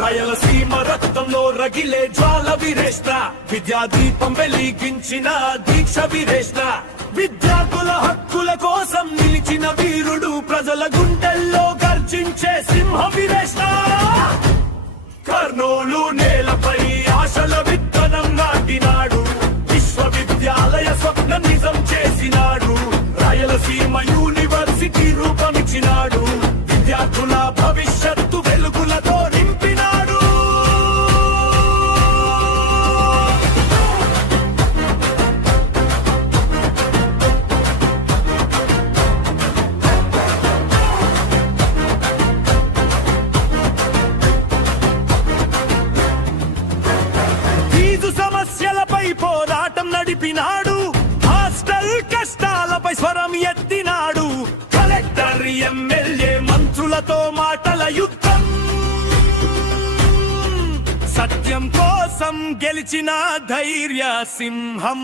రాయలసీమ రక్తంలో రగిలే జ్వాల వీరేష్ణ, విద్యాదీపం వెలిగించిన దీక్ష వీరేష్ణ, విద్యార్థుల హక్కుల కోసం నిలిచిన వీరుడు, ప్రజల గుండెల్లో గర్జించే సింహ వీరేష్ణ. కర్నూలు నేలపై ఆశల విత్తనం నాటినాడు, విశ్వవిద్యాలయ స్వప్న నిజం చేసినాడు, రాయలసీమ యూనివర్సిటీ రూపమిచ్చినాడు, విద్యార్థుల భవిష్యత్తు వెలుగులతో నింపినాడు. ఫీజు సమస్యలపై పోరాటం నడిపినాడు, హాస్టల్ కష్టాలపై స్వరం ఎత్తినాడు, కలెక్టర్ ఎమ్మెల్యే మంత్రులతో మాటల యుద్ధం, సత్యం కోసం గెలిచిన ధైర్య సింహం.